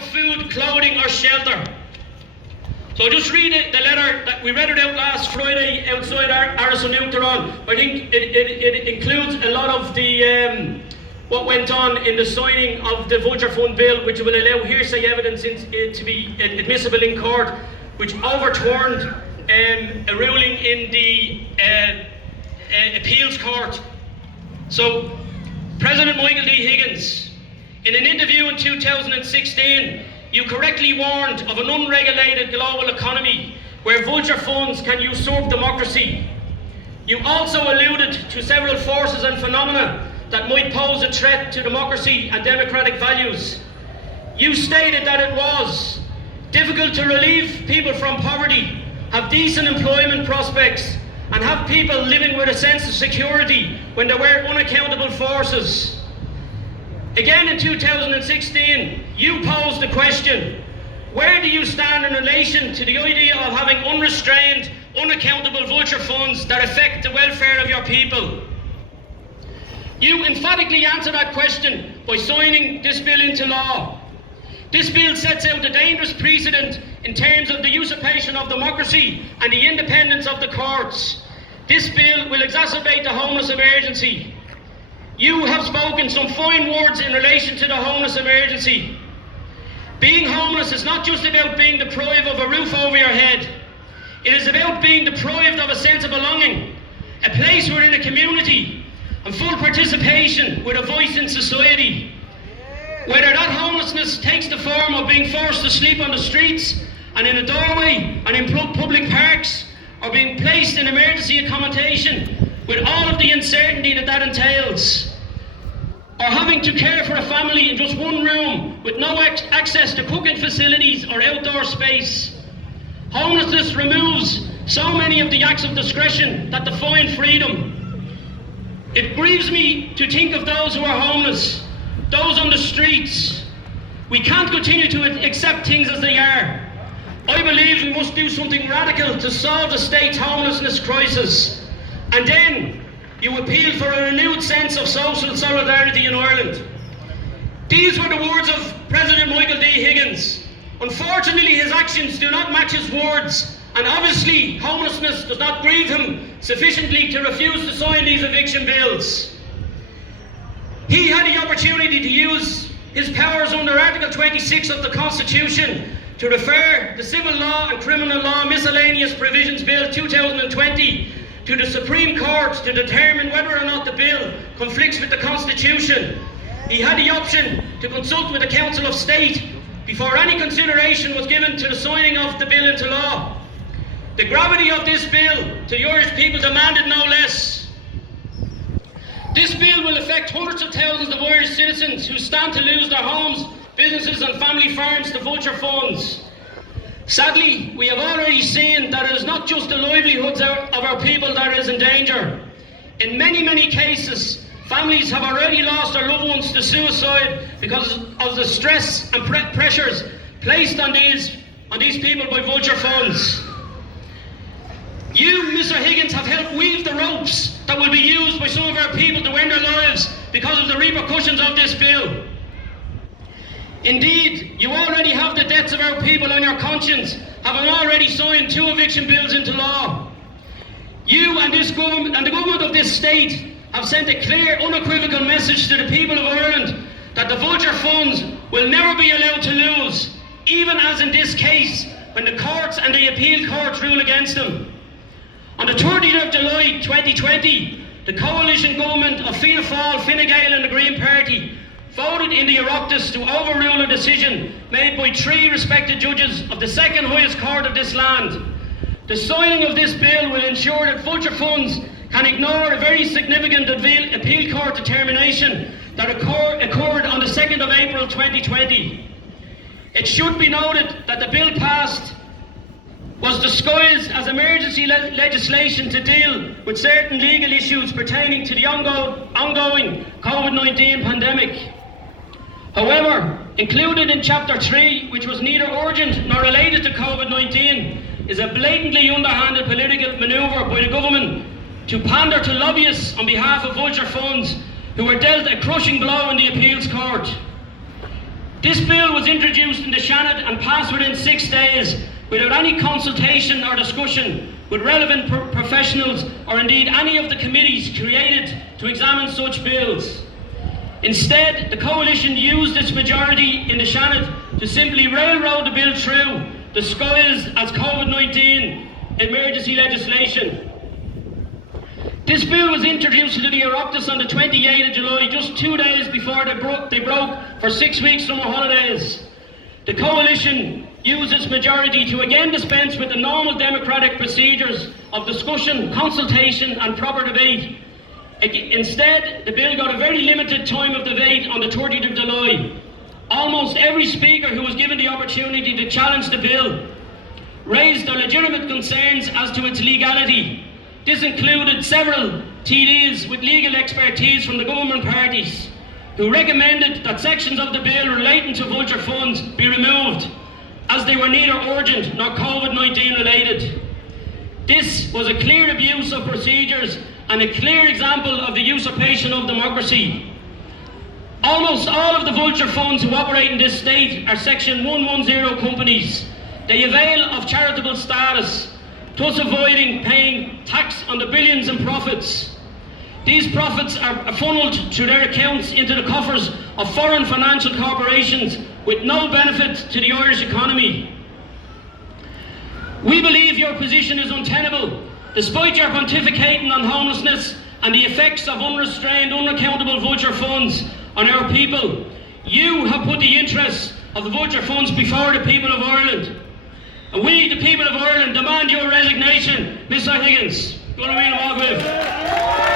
of food, clothing or shelter. So just read it, the letter that we read it out last Friday outside Arsenal. I think it includes a lot of the what went on in the signing of the Vulture Fund Bill, which will allow hearsay evidence to be admissible in court, which overturned a ruling in the appeals court. So, President Michael D. Higgins, in an interview in 2016, you correctly warned of an unregulated global economy where vulture funds can usurp democracy. You also alluded to several forces and phenomena that might pose a threat to democracy and democratic values. You stated that it was difficult to relieve people from poverty, have decent employment prospects, and have people living with a sense of security when there were unaccountable forces. Again in 2016, you posed the question, where do you stand in relation to the idea of having unrestrained, unaccountable vulture funds that affect the welfare of your people? You emphatically answered that question by signing this bill into law. This bill sets out a dangerous precedent in terms of the usurpation of democracy and the independence of the courts. This bill will exacerbate the homeless emergency. You have spoken some fine words in relation to the homeless emergency. Being homeless is not just about being deprived of a roof over your head. It is about being deprived of a sense of belonging, a place within a community, and full participation with a voice in society. Whether that homelessness takes the form of being forced to sleep on the streets and in a doorway and in public parks, or being placed in emergency accommodation with all of the uncertainty that that entails, or having to care for a family in just one room with no access to cooking facilities or outdoor space. Homelessness removes so many of the acts of discretion that define freedom. It grieves me to think of those who are homeless, those on the streets. We can't continue to accept things as they are. I believe we must do something radical to solve the state's homelessness crisis. And then you appeal for a renewed sense of social solidarity in Ireland. These were the words of President Michael D. Higgins. Unfortunately, his actions do not match his words, and obviously homelessness does not grieve him sufficiently to refuse to sign these eviction bills. He had the opportunity to use his powers under Article 26 of the Constitution to refer the Civil Law and Criminal Law Miscellaneous Provisions Bill 2020 to the Supreme Court to determine whether or not the bill conflicts with the Constitution. He had the option to consult with the Council of State before any consideration was given to the signing of the bill into law. The gravity of this bill to the Irish people demanded no less. This bill will affect hundreds of thousands of Irish citizens who stand to lose their homes, businesses and family farms to vulture funds. Sadly, we have already seen that it is not just the livelihoods of our people that is in danger. In many, many cases, families have already lost their loved ones to suicide because of the stress and pressures placed on these people by vulture funds. You, Mr. Higgins, have helped weave the ropes that will be used by some of our people to end their lives because of the repercussions of this bill. Indeed, you already have the deaths of our people on your conscience, having already signed 2 eviction bills into law. You and this government and the government of this state have sent a clear, unequivocal message to the people of Ireland that the vulture funds will never be allowed to lose, even as in this case, when the courts and the appeal courts rule against them. On the 30th of July 2020, the coalition government of Fianna Fáil, Fine Gael and the Green Party voted in the Oireachtas to overrule a decision made by 3 respected judges of the second highest court of this land. The signing of this bill will ensure that vulture funds can ignore a very significant appeal court determination that occurred on the 2nd of April 2020. It should be noted that the bill passed was disguised as emergency legislation to deal with certain legal issues pertaining to the ongoing COVID-19 pandemic. However, included in Chapter 3, which was neither urgent nor related to COVID-19, is a blatantly underhanded political manoeuvre by the government to pander to lobbyists on behalf of vulture funds who were dealt a crushing blow in the appeals court. This bill was introduced in the Scanaill and passed within 6 days without any consultation or discussion with relevant professionals or indeed any of the committees created to examine such bills. Instead, the coalition used its majority in the Scanaill to simply railroad the bill through, disguised as COVID-19 emergency legislation. This bill was introduced to the Oireachtas on the 28th of July, just 2 days before they broke for 6 weeks summer holidays. The coalition used its majority to again dispense with the normal democratic procedures of discussion, consultation and proper debate. Instead, the bill got a very limited time of debate on the 30th of July. Almost every speaker who was given the opportunity to challenge the bill raised their legitimate concerns as to its legality. This included several TDs with legal expertise from the government parties who recommended that sections of the bill relating to vulture funds be removed, as they were neither urgent nor COVID-19 related. This was a clear abuse of procedures and a clear example of the usurpation of democracy. Almost all of the vulture funds who operate in this state are Section 110 companies. They avail of charitable status, thus avoiding paying tax on the billions in profits. These profits are funneled through their accounts into the coffers of foreign financial corporations with no benefit to the Irish economy. We believe your position is untenable. Despite your pontificating on homelessness and the effects of unrestrained, unaccountable vulture funds on our people, you have put the interests of the vulture funds before the people of Ireland. And we, the people of Ireland, demand your resignation. Mr. Higgins, you want to read a walk with?